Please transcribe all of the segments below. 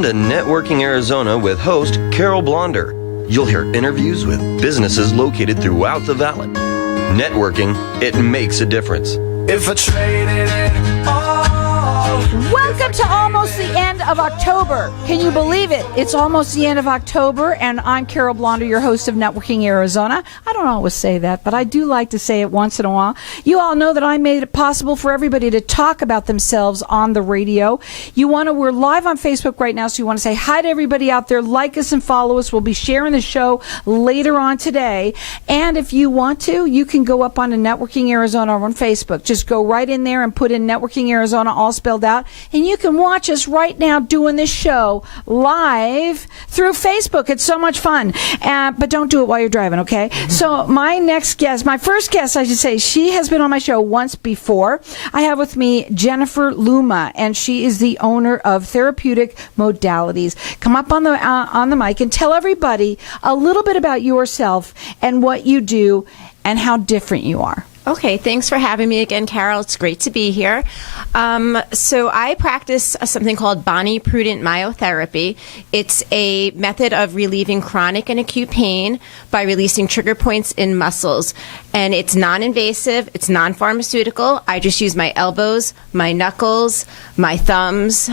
Welcome to Networking Arizona with host Carol Blonder. You'll hear interviews with businesses located throughout the valley. Networking, it makes a difference. If I traded it all. Welcome to almost the end of October. Can you believe it? It's almost the end of October, and I'm Carol Blonder, your host of Networking Arizona. I don't always say that, but I do like to say it once in a while. You all know that I made it possible for everybody to talk about themselves on the radio. We're live on Facebook right now, so you want to say hi to everybody out there. Like us and follow us. We'll be sharing the show later on today. And if you want to, you can go up on Networking Arizona on Facebook. Just go right in there and put in Networking Arizona, all spelled out. And you can watch us right now doing this show live through Facebook. It's so much fun. But don't do it while you're driving, okay? So my first guest, I should say, she has been on my show once before. I have with me Jennifer Luma, and she is the owner of Therapeutic Modalities. Come up on the mic and tell everybody a little bit about yourself and what you do and how different you are. Okay, thanks for having me again, Carol. It's great to be here. So I practice something called Boni Prudent Myotherapy. It's a method of relieving chronic and acute pain by releasing trigger points in muscles. And it's non-invasive, it's non-pharmaceutical. I just use my elbows, my knuckles, my thumbs.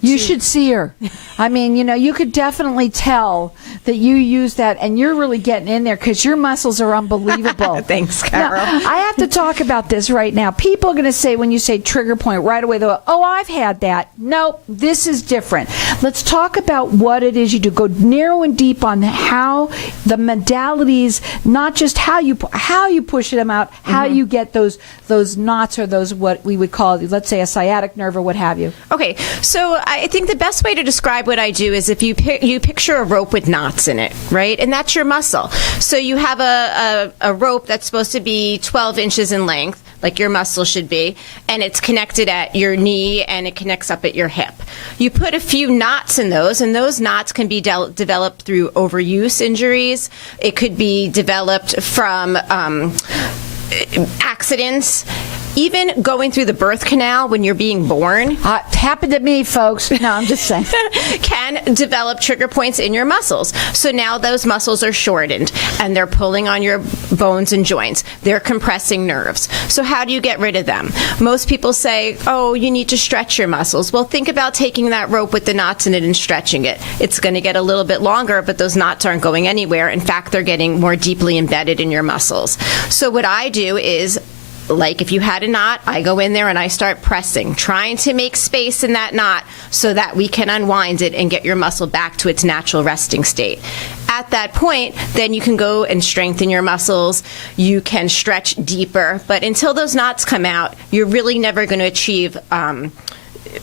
You should see her. I mean, you could definitely tell that you use that, and you're really getting in there because your muscles are unbelievable. Thanks, Carol. Now, I have to talk about this right now. People are going to say, when you say trigger point, right away, they'll go, oh, I've had that. Nope, this is different. Let's talk about what it is you do. Go narrow and deep on how the modalities, not just how you push them out, how you get those knots or those what we would call, let's say, a sciatic nerve or what have you. Okay, so I think the best way to describe what I do is if you picture a rope with knots in it, right? And that's your muscle. So you have a rope that's supposed to be 12 inches in length, like your muscle should be, and it's connected at your knee and it connects up at your hip. You put a few knots in those, and those knots can be developed through overuse injuries. It could be developed from accidents, even going through the birth canal when you're being born. It happened to me, folks. No, I'm just saying. Can develop trigger points in your muscles. So now those muscles are shortened and they're pulling on your bones and joints. They're compressing nerves. So how do you get rid of them? Most people say, oh, you need to stretch your muscles. Well, think about taking that rope with the knots in it and stretching it. It's going to get a little bit longer, but those knots aren't going anywhere. In fact, they're getting more deeply embedded in your muscles. So what I do is, like if you had a knot, I go in there and I start pressing, trying to make space in that knot so that we can unwind it and get your muscle back to its natural resting state. At that point, then you can go and strengthen your muscles. You can stretch deeper. But until those knots come out, you're really never going to achieve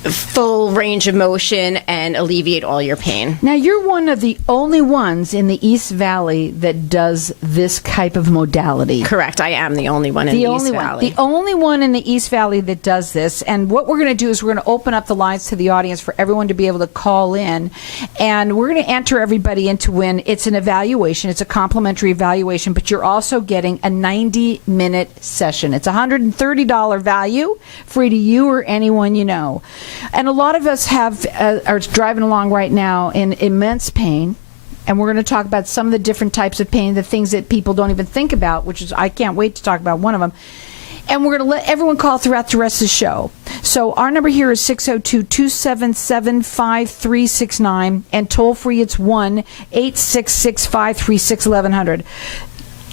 full range of motion and alleviate all your pain. Now, you're one of the only ones in the East Valley that does this type of modality. Correct. I am the only one in the East Valley. The only one in the East Valley that does this. And what we're going to do is we're going to open up the lines to the audience for everyone to be able to call in. And we're going to enter everybody into win. It's an evaluation. It's a complimentary evaluation, but you're also getting a 90-minute session. It's a $130 value, free to you or anyone you know. And a lot of us are driving along right now in immense pain. And we're going to talk about some of the different types of pain, the things that people don't even think about, which is, I can't wait to talk about one of them. And we're going to let everyone call throughout the rest of the show. So our number here is 602-277-5369. And toll free, it's 1-866-536-1100.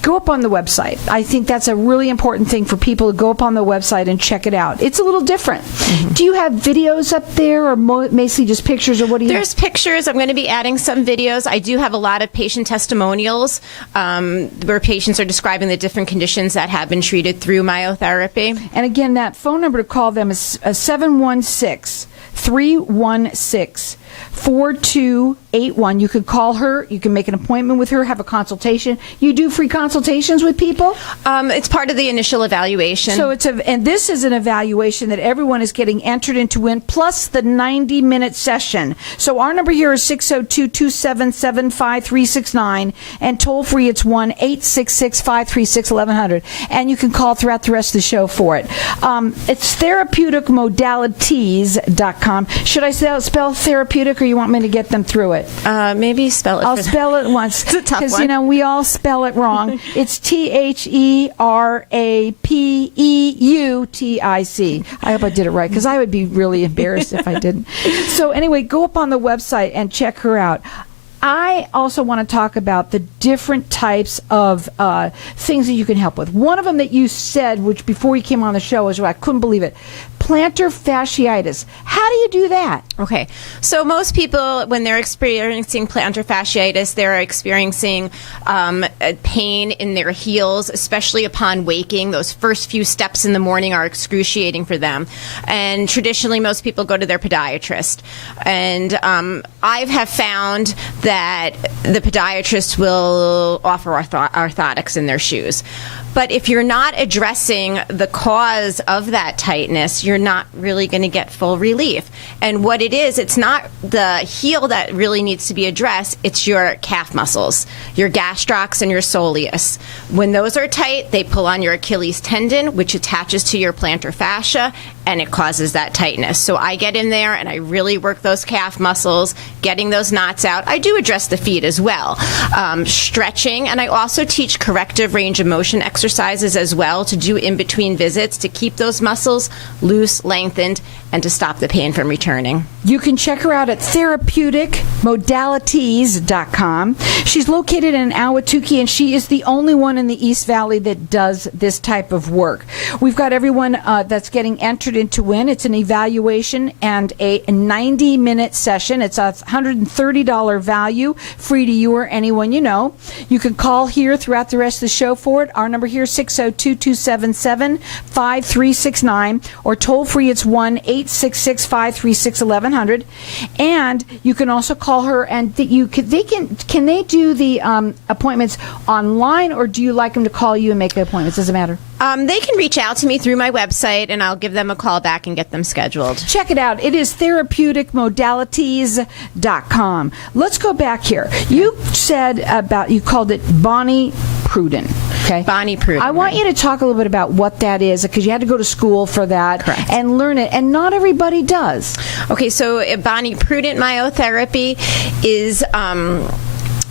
Go up on the website. I think that's a really important thing for people to go up on the website and check it out. It's a little different. Mm-hmm. Do you have videos up there or mostly just pictures, or what do you There's pictures. I'm going to be adding some videos. I do have a lot of patient testimonials where patients are describing the different conditions that have been treated through myotherapy. And again, that phone number to call them is 716-316-4281. You could call her. You can make an appointment with her, have a consultation. You do free consultations with people? It's part of the initial evaluation. So and this is an evaluation that everyone is getting entered into win, plus the 90-minute session. So our number here is 602-277-5369, and toll free it's 1-866-536-1100. And you can call throughout the rest of the show for it. It's therapeuticmodalities.com. Should I spell therapeutic therapeutic, or you want me to get them through it? Maybe spell it. I'll spell it once. It's a tough one. Because, we all spell it wrong. It's THERAPEUTIC. I hope I did it right, because I would be really embarrassed if I didn't. So anyway, go up on the website and check her out. I also want to talk about the different types of things that you can help with. One of them that you said, which before you came on the show, is I couldn't believe it. Plantar fasciitis. How do you do that? Okay. So most people, when they're experiencing plantar fasciitis, they're experiencing pain in their heels, especially upon waking. Those first few steps in the morning are excruciating for them. And traditionally, most people go to their podiatrist. And I have found that the podiatrist will offer orthotics in their shoes. But if you're not addressing the cause of that tightness, you're not really going to get full relief. And what it is, it's not the heel that really needs to be addressed, it's your calf muscles, your gastrocs and your soleus. When those are tight, they pull on your Achilles tendon, which attaches to your plantar fascia, and it causes that tightness. So I get in there and I really work those calf muscles, getting those knots out. I do address the feet as well, stretching, and I also teach corrective range of motion exercises as well to do in between visits to keep those muscles loose, lengthened, and to stop the pain from returning. You can check her out at Therapeutic Modalities.com. She's located in Ahwatukee, and she is the only one in the East Valley that does this type of work. We've got everyone that's getting entered into win. It's an evaluation and a 90-minute session. It's a $130 value, free to you or anyone you know. You can call here throughout the rest of the show for it. Our number here is 602-277-5369, or toll free it's 1-866-536-1100. And you can also call her, and can they do the appointments online, or do you like them to call you and make the appointments? Does it matter? They can reach out to me through my website, and I'll give them a call back and get them scheduled. Check it out. It is therapeuticmodalities.com. Let's go back here. You said you called it Bonnie Pruden. Okay. Bonnie Pruden. I want you to talk a little bit about what that is, because you had to go to school for that. Correct. And learn it, and not everybody does. Okay, so Bonnie Pruden myotherapy is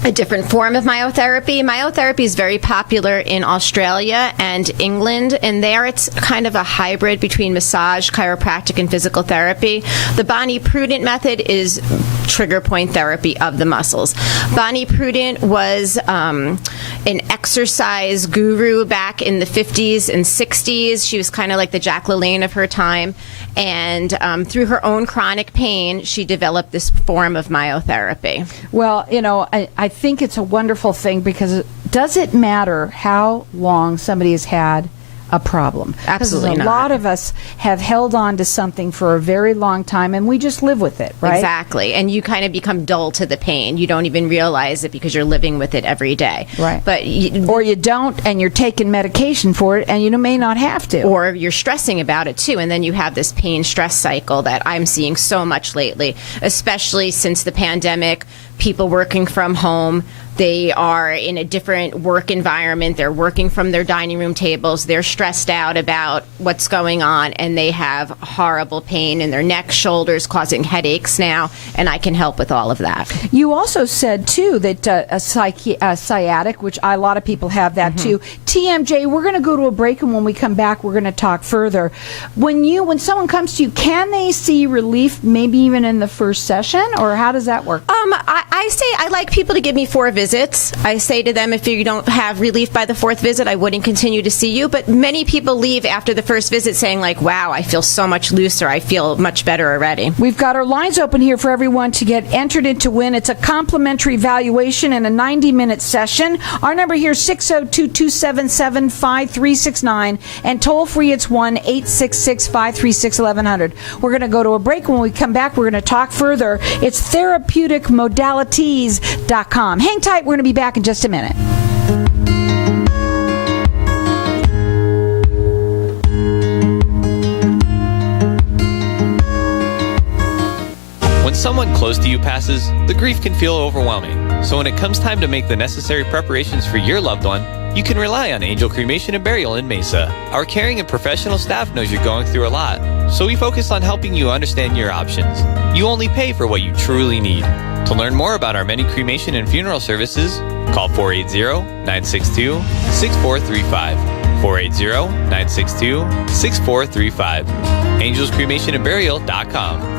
a different form of myotherapy. Myotherapy is very popular in Australia and England, and there it's kind of a hybrid between massage, chiropractic, and physical therapy. The Bonnie Pruden method is trigger point therapy of the muscles. Bonnie Pruden was an exercise guru back in the 50s and 60s. She was kind of like the Jack LaLanne of her time. And through her own chronic pain, she developed this form of myotherapy. Well, I think it's a wonderful thing, because does it matter how long somebody has had a problem? Absolutely not. A lot of us have held on to something for a very long time, and we just live with it, right? Exactly. And you kind of become dull to the pain. You don't even realize it because you're living with it every day. Right. But or you don't, and you're taking medication for it, and you may not have to. Or you're stressing about it too, and then you have this pain-stress cycle that I'm seeing so much lately, especially since the pandemic. People working from home, they are in a different work environment, they're working from their dining room tables, they're stressed out about what's going on, and they have horrible pain in their neck, shoulders, causing headaches now, and I can help with all of that. You also said, too, that a sciatic, which a lot of people have that, too. TMJ, we're going to go to a break, and when we come back, we're going to talk further. When someone comes to you, can they see relief maybe even in the first session, or how does that work? I say I like people to give me 4 visits. I say to them, if you don't have relief by the 4th visit, I wouldn't continue to see you. But many people leave after the first visit saying, like, wow, I feel so much looser. I feel much better already. We've got our lines open here for everyone to get entered into win. It's a complimentary valuation and a 90-minute session. Our number here is 602-277-5369, and toll free it's 1-866-536-1100. We're going to go to a break. When we come back, we're going to talk further. It's therapeuticmodalities.com. Hang tight. We're going to be back in just a minute. When someone close to you passes, the grief can feel overwhelming. So when it comes time to make the necessary preparations for your loved one, you can rely on Angel Cremation and Burial in Mesa. Our caring and professional staff knows you're going through a lot, so we focus on helping you understand your options. You only pay for what you truly need. To learn more about our many cremation and funeral services, call 480-962-6435. 480-962-6435. AngelsCremationandBurial.com.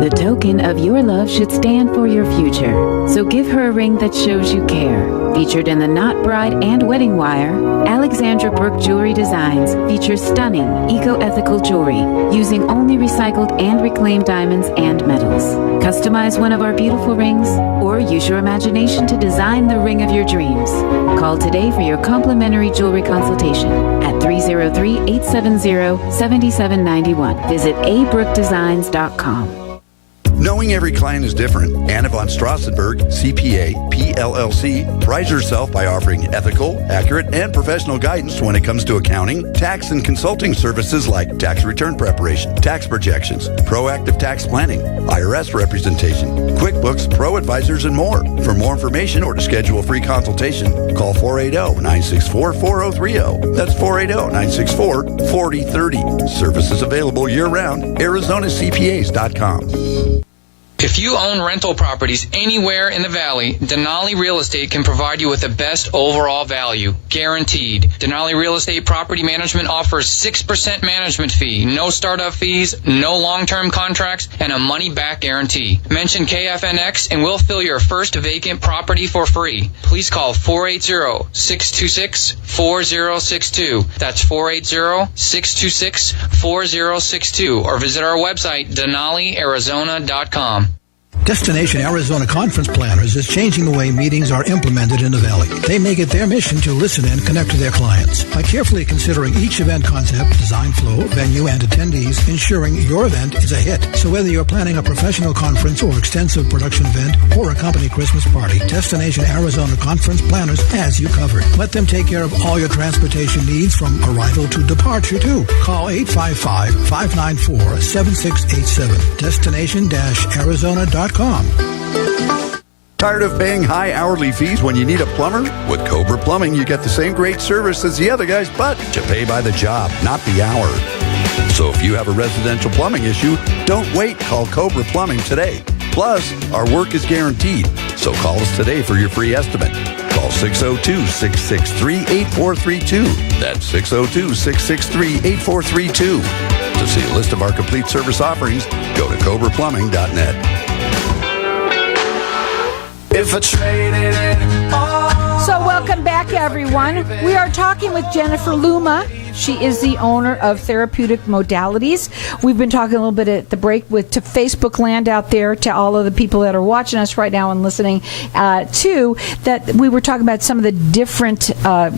The token of your love should stand for your future. So give her a ring that shows you care. Featured in the Knot Bride and Wedding Wire, Alexandra Brooke Jewelry Designs features stunning, eco-ethical jewelry using only recycled and reclaimed diamonds and metals. Customize one of our beautiful rings or use your imagination to design the ring of your dreams. Call today for your complimentary jewelry consultation at 303-870-7791. Visit abrookedesigns.com. Knowing every client is different, Anna von Strassenberg, CPA, PLLC, prides herself by offering ethical, accurate, and professional guidance when it comes to accounting, tax, and consulting services like tax return preparation, tax projections, proactive tax planning, IRS representation, QuickBooks, Pro Advisors, and more. For more information or to schedule a free consultation, call 480-964-4030. That's 480-964-4030. Services available year-round. ArizonaCPAs.com. If you own rental properties anywhere in the Valley, Denali Real Estate can provide you with the best overall value, guaranteed. Denali Real Estate Property Management offers 6% management fee, no startup fees, no long-term contracts, and a money-back guarantee. Mention KFNX and we'll fill your first vacant property for free. Please call 480-626-4062. That's 480-626-4062, or visit our website, DenaliArizona.com. Destination Arizona Conference Planners is changing the way meetings are implemented in the Valley. They make it their mission to listen and connect to their clients. By carefully considering each event concept, design flow, venue, and attendees, ensuring your event is a hit. So whether you're planning a professional conference or extensive production event or a company Christmas party, Destination Arizona Conference Planners has you covered. Let them take care of all your transportation needs from arrival to departure, too. Call 855-594-7687. Destination-Arizona.com. Tired of paying high hourly fees when you need a plumber? With Cobra Plumbing, you get the same great service as the other guys, but you pay by the job, not the hour. So if you have a residential plumbing issue, don't wait. Call Cobra Plumbing today. Plus, our work is guaranteed. So call us today for your free estimate. Call 602-663-8432. That's 602-663-8432. To see a list of our complete service offerings, go to cobraplumbing.net. If I traded it all. So welcome back, everyone. We are talking with Jennifer Luma. She is the owner of Therapeutic Modalities. We've been talking a little bit at the break to Facebook land out there, to all of the people that are watching us right now and listening too, that we were talking about some of the different, the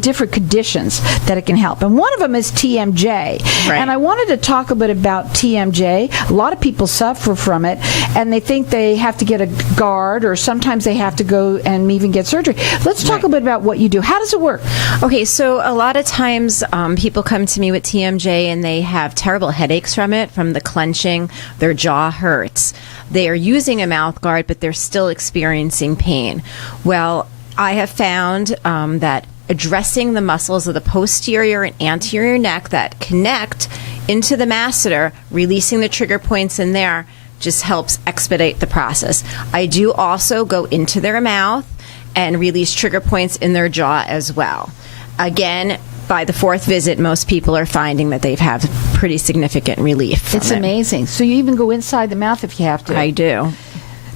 different conditions that it can help. And one of them is TMJ. Right. And I wanted to talk a bit about TMJ. A lot of people suffer from it, and they think they have to get a guard, or sometimes they have to go and even get surgery. Let's talk a bit about what you do. How does it work? Okay, so a lot of times people come to me with TMJ and they have terrible headaches from it, from the clenching. Their jaw hurts. They are using a mouth guard, but they're still experiencing pain. Well, I have found that addressing the muscles of the posterior and anterior neck that connect into the masseter, releasing the trigger points in there, just helps expedite the process. I do also go into their mouth and release trigger points in their jaw as well. Again, by the fourth visit, most people are finding that they've had pretty significant relief from It's it. amazing. So you even go inside the mouth if you have to. I do.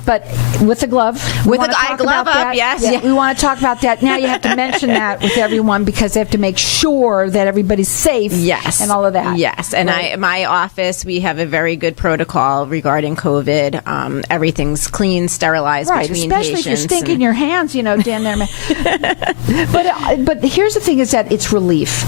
But with a glove. With a glove up, yes. Yeah, we want to talk about that. Now you have to mention that with everyone, because they have to make sure that everybody's safe. Yes. And all of that. Yes. And right. my office, we have a very good protocol regarding COVID. Everything's clean, sterilized Right, between especially patients. if you're stinking your hands, down there. But here's the thing: is that it's relief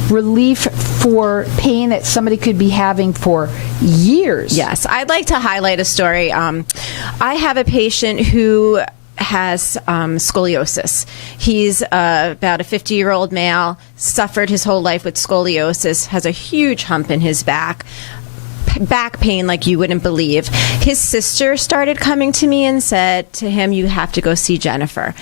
for pain that somebody could be having for years. Yes, I'd like to highlight a story. I have a patient who has scoliosis. He's about a 50-year-old male, suffered his whole life with scoliosis, has a huge hump in his back pain like you wouldn't believe. His sister started coming to me and said to him, "You have to go see Jennifer."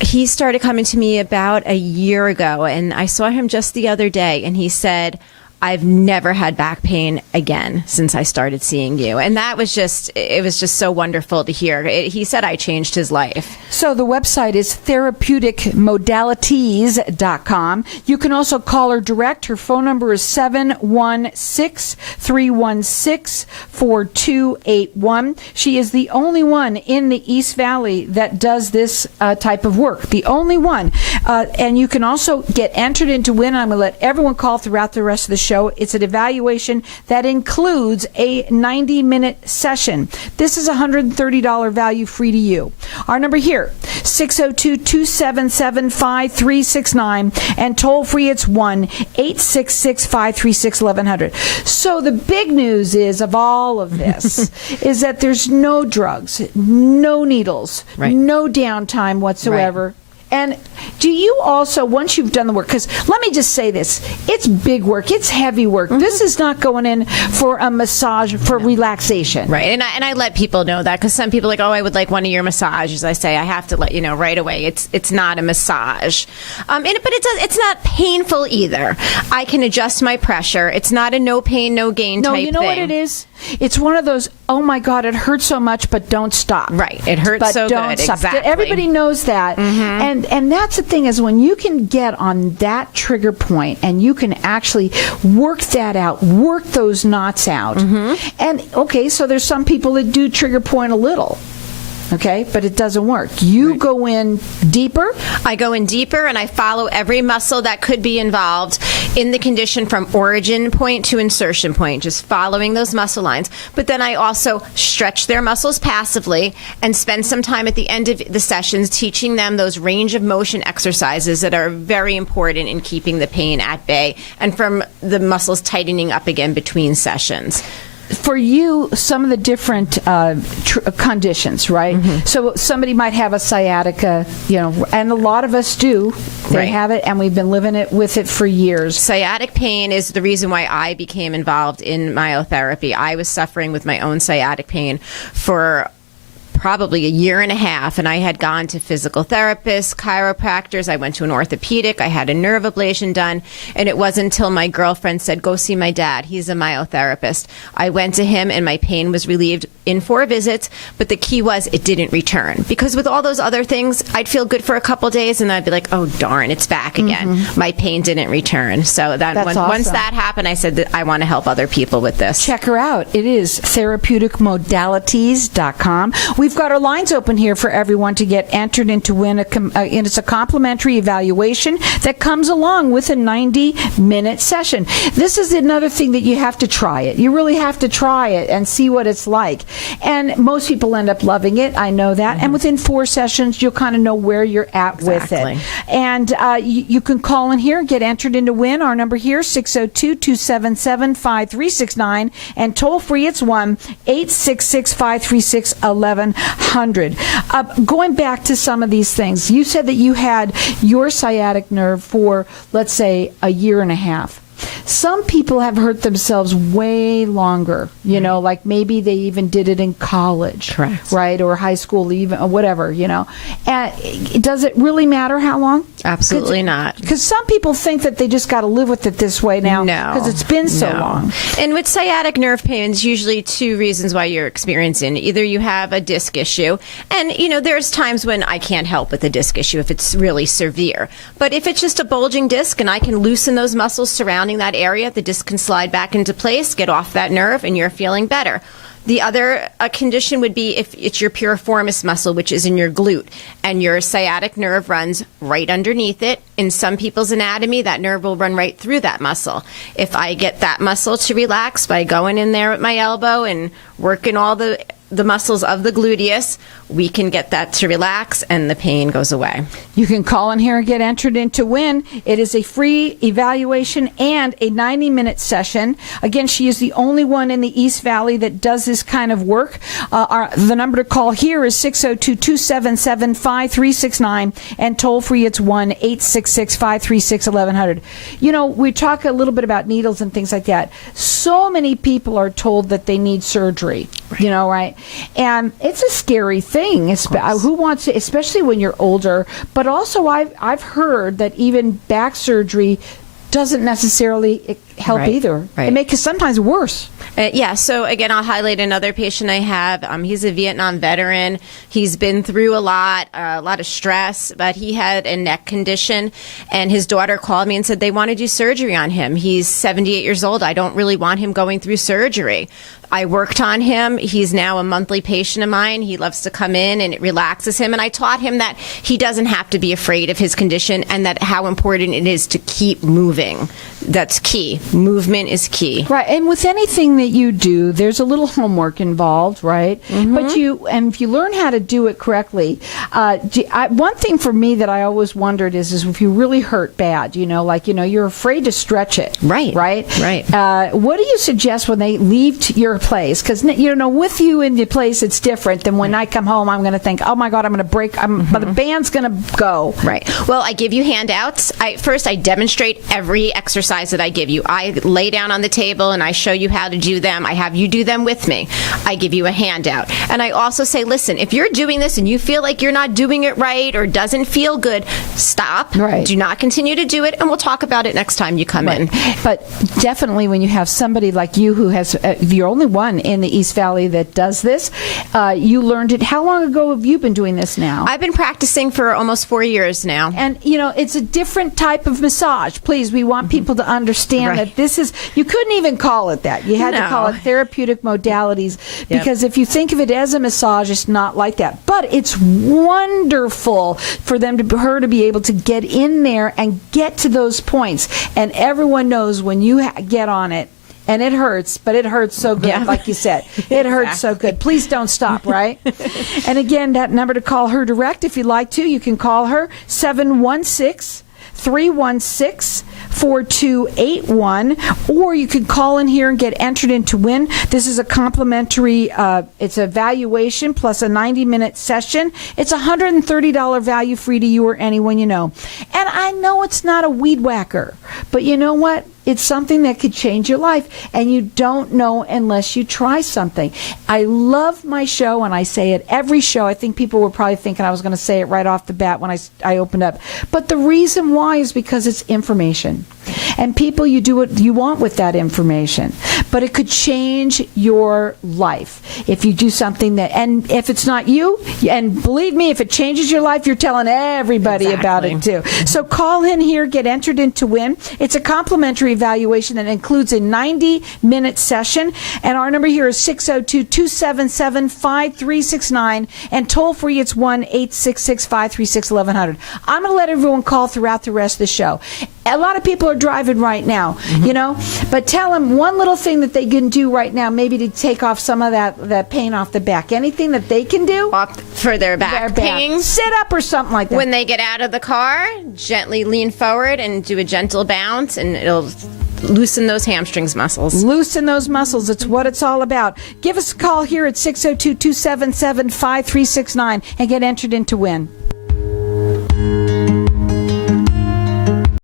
He started coming to me about a year ago, and I saw him just the other day, and he said, I've never had back pain again since I started seeing you. And that was it was just so wonderful to hear. He said I changed his life. So the website is Therapeutic Modalities.com. You can also call her direct. Her phone number is 716-316-4281. She is the only one in the East Valley that does this type of work. The only one. And you can also get entered into win. I'm going to let everyone call throughout the rest of the show. It's an evaluation that includes a 90-minute session. This is $130 value free to you. Our number here, 602-277-5369, and toll free it's 1-866-536-1100. So the big news is of all of this is that there's no drugs, no needles, no downtime whatsoever. Right. And do you also, once you've done the work, because let me just say this, it's big work, it's heavy work. This is not going in for a massage, for relaxation. Right, and I let people know that, because some people are like, oh, I would like one of your massages. I say, I have to let you know right away, it's not a massage. But it's not painful either. I can adjust my pressure. It's not a no pain, no gain type thing. No, you know what it is? It's one of those, oh my God, it hurts so much, but don't stop. Right, it hurts but so don't good. Stop. Exactly. Everybody knows that. And that's the thing, is when you can get on that trigger point and you can actually work that out, work those knots out. And okay, so there's some people that do trigger point a little. Okay, but it doesn't work. You go in deeper. I go in deeper, and I follow every muscle that could be involved in the condition from origin point to insertion point, just following those muscle lines. But then I also stretch their muscles passively and spend some time at the end of the sessions teaching them those range of motion exercises that are very important in keeping the pain at bay and from the muscles tightening up again between sessions. For you, some of the different conditions, right? So somebody might have a sciatica, and a lot of us do. They have it, and we've been living with it for years. Sciatic pain is the reason why I became involved in myotherapy. I was suffering with my own sciatic pain for probably a year and a half, and I had gone to physical therapists, chiropractors. I went to an orthopedic. I had a nerve ablation done, and it wasn't until my girlfriend said, go see my dad. He's a myotherapist. I went to him, and my pain was relieved in 4 visits, but the key was it didn't return. Because with all those other things, I'd feel good for a couple days, and I'd be like, oh, darn, it's back again. My pain didn't return. So once that happened, I said that I want to help other people with this. Check her out. It is therapeuticmodalities.com. We've got our lines open here for everyone to get entered into win. And it's a complimentary evaluation that comes along with a 90-minute session. This is another thing that you have to try it. You really have to try it and see what it's like. And most people end up loving it. I know that. And within 4 sessions, you'll kind of know where you're at with it. And you can call in here and get entered into win. Our number here, 602-277-5369. And toll free, it's 1-866-536-1100. Going back to some of these things, you said that you had your sciatic nerve for, let's say, a year and a half. Some people have hurt themselves way longer, like maybe they even did it in college. Correct. Right? Or high school, even, or whatever, And does it really matter how long? Absolutely not. Because some people think that they just got to live with it this way now. No. Because it's been so long. And with sciatic nerve pains, usually 2 reasons why you're experiencing. Either you have a disc issue, and, there's times when I can't help with a disc issue if it's really severe. But if it's just a bulging disc and I can loosen those muscles surrounding that area, the disc can slide back into place, get off that nerve, and you're feeling better. The other condition would be if it's your piriformis muscle, which is in your glute, and your sciatic nerve runs right underneath it. In some people's anatomy, that nerve will run right through that muscle. If I get that muscle to relax by going in there with my elbow and working all the muscles of the gluteus, we can get that to relax and the pain goes away. You can call in here and get entered into win. It is a free evaluation and a 90-minute session. Again, she is the only one in the East Valley that does this kind of work. The number to call here is 602-277-5369, and toll free it's 1-866-536-1100. We talk a little bit about needles and things like that. So many people are told that they need surgery, right? And it's a scary thing. Who wants it, especially when you're older? But also, I've heard that even back surgery doesn't necessarily help either. Right. It makes it sometimes worse. So again, I'll highlight another patient I have. He's a Vietnam veteran. He's been through a lot of stress, but he had a neck condition, and his daughter called me and said they want to do surgery on him. He's 78 years old. I don't really want him going through surgery. I worked on him. He's now a monthly patient of mine. He loves to come in, and it relaxes him. And I taught him that he doesn't have to be afraid of his condition, and that how important it is to keep moving. That's key. Movement is key. Right. And with anything that you do, there's a little homework involved, right? Mm-hmm. But if you learn how to do it correctly, one thing for me that I always wondered is if you really hurt bad, you're afraid to stretch it. Right. Right? Right. What do you suggest when they leave your place? Because, with you in the place, it's different than when I come home, I'm going to think, oh my God, I'm going to break, but the band's going to go. Right. Well, I give you handouts. First, I demonstrate every exercise that I give you. I lay down on the table and I show you how to do them. I have you do them with me. I give you a handout. And I also say, listen, if you're doing this and you feel like you're not doing it right or doesn't feel good, stop. Right. Do not continue to do it, and we'll talk about it next time you come in. But definitely when you have somebody like you who has, you're only one in the East Valley that does this, you learned it. How long ago have you been doing this now? I've been practicing for almost 4 years now. And, it's a different type of massage. Please, we want people to understand that this is, you couldn't even call it that. You had to call it therapeutic modalities because if you think of it as a massage, it's not like that. But it's wonderful for her to be able to get in there and get to those points. And everyone knows when you get on it, and it hurts, but it hurts so good, like you said. It hurts so good. Please don't stop, right? And again, that number to call her direct, if you'd like to, you can call her 716-316-4281, or you can call in here and get entered in to win. This is a complimentary, it's a valuation plus a 90-minute session. It's a $130 value free to you or anyone you know. And I know it's not a weed whacker, but you know what? It's something that could change your life, and you don't know unless you try something. I love my show, and I say it every show. I think people were probably thinking I was going to say it right off the bat when I opened up. But the reason why is because it's information. And people, you do what you want with that information. But it could change your life if you do something that, and if it's not you, and believe me, if it changes your life, you're telling everybody about it too. So call in here, get entered in to win. It's a complimentary evaluation that includes a 90-minute session. And our number here is 602-277-5369. And toll free, it's 1-866-536-1100. I'm going to let everyone call throughout the rest of the show. A lot of people are driving right now, but tell them one little thing that they can do right now, maybe to take off some of that pain off the back. Anything that they can do for their back pain. Sit up or something like that. When they get out of the car, gently lean forward and do a gentle bounce, and it'll loosen those hamstrings muscles. Loosen those muscles. It's what it's all about. Give us a call here at 602-277-5369 and get entered in to win.